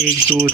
1 2